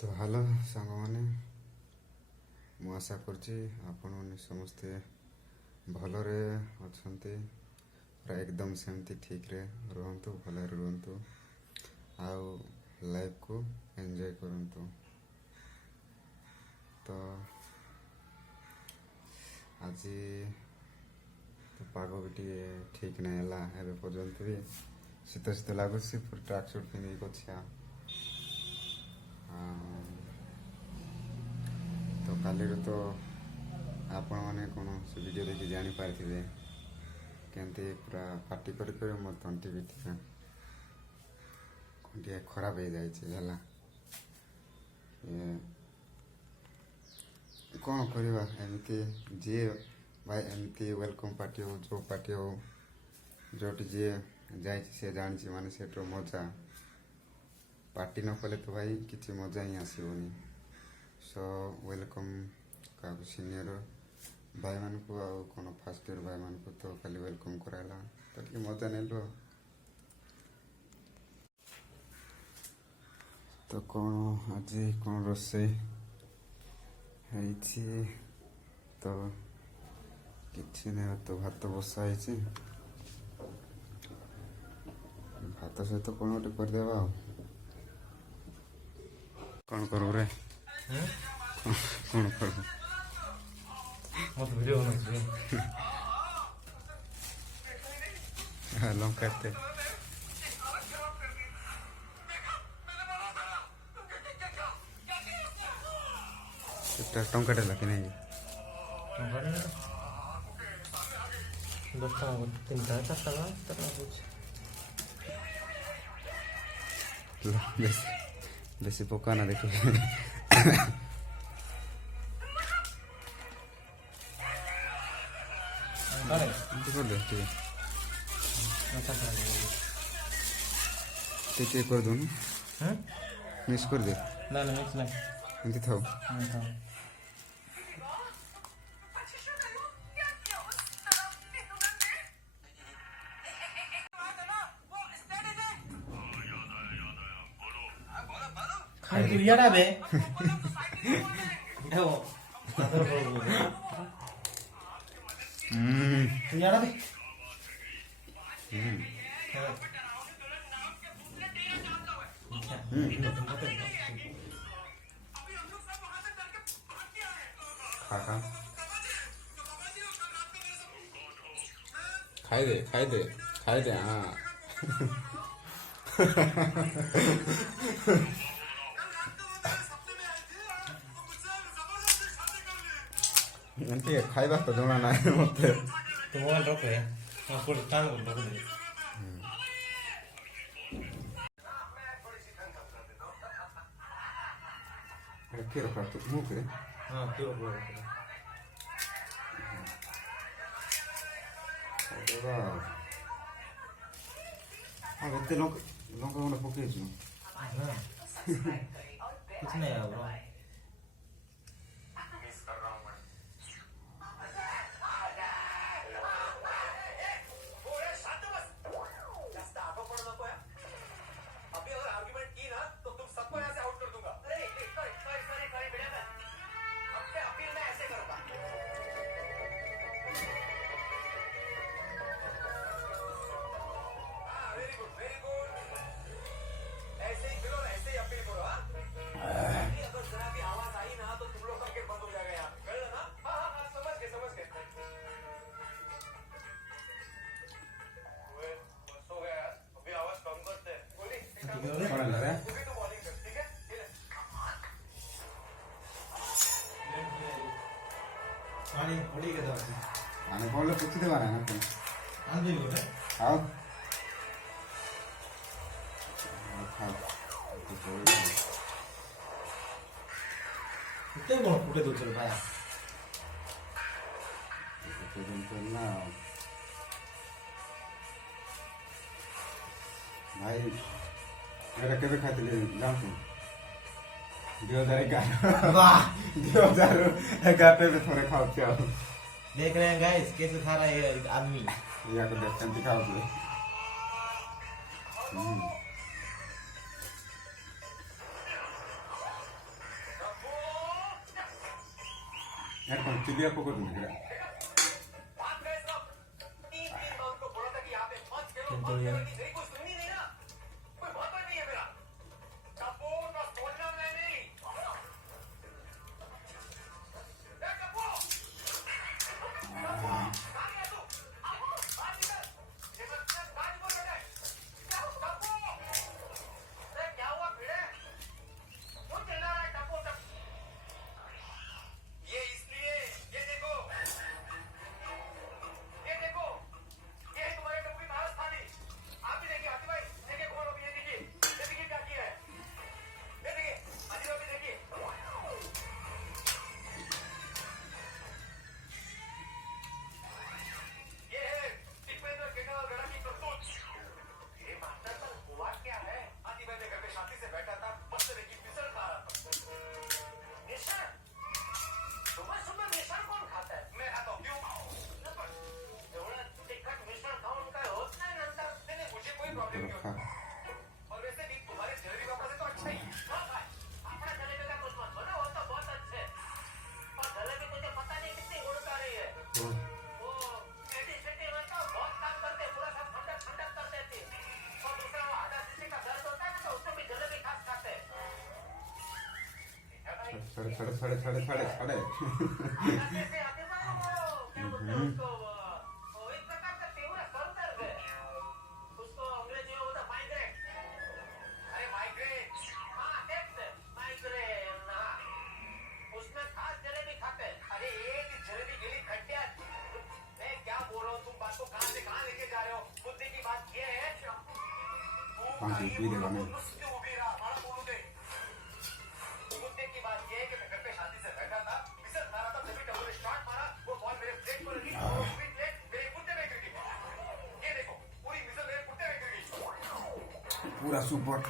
तो हेलो सांग मैंने मु आशा करछि आपण माने समस्ते भलरे अछंती पूरा एकदम सेमती ठीक रे रहंतु भलरे रहंतु आउ लाइफ को एंजॉय करंतु। तो आज तो पाग भी टे ठीक नहीं है एवं पर्यंत भी शीत शीत लगुच पूरा ट्रैक सूट पिंधिक अच्छे। तो काली तो आपण मैंने कौन से वीडियो देखी जापारे केमती पूरा पार्टी कर मो तंटी भी टे खराब हो जाए कौन करवा एमती जी भाई एमती वेलकम पार्टी हो जो पार्टी हो जो जी जाए सी जानी माने से मजा पार्टी न कले तो भाई किसी मजा ही आसोनी। सो वेलकम क्या सीनियर भाई मान को कौन फास्ट इयर भाई मान को तो खाली वेलकम कराला तो टे मजा नहीं लो। तो कौन आज कौन रोसे तो किसी नहीं तो भात बसा भात सहित कौन गोटे करदेवा कौन करू रे कौन करू लंका टंकाटे लगे नहीं 10 टଙ୍କା 3ଟା 4ଟା बेसी पकाना देखो ठीक कर दो मिक्स कर दे ना मिक्स नहीं एमती थाओ खाई तू याडा बे देखो आदर बोल तू याडा बे खा खाई दे हाँ खाइबा तो जमा ना मत तो मोबाइल रखे हां कोड काम कर दे के रखा तो मुंह करे हां क्यों बोल अरे वाह अब इतने लोग उन्हें पके छु कुछ नहीं है ब्रो पानी पड़ी के दवा आने बोल कुछ दे बारा ना आन दे बोले आओ कितने बोल फुटे दो चल भाई तो दिन करना भाई मेरा केबे खाते जाऊं तू 2011 वाह 2011 में थोड़े खाओ क्या देख रहे हैं गाइस कैसे खा रहा है ये आदमी या को देख के खाओ यार पण चिलिया को करून इकडे साडे पानी पी देगा नहीं पूरा सुपर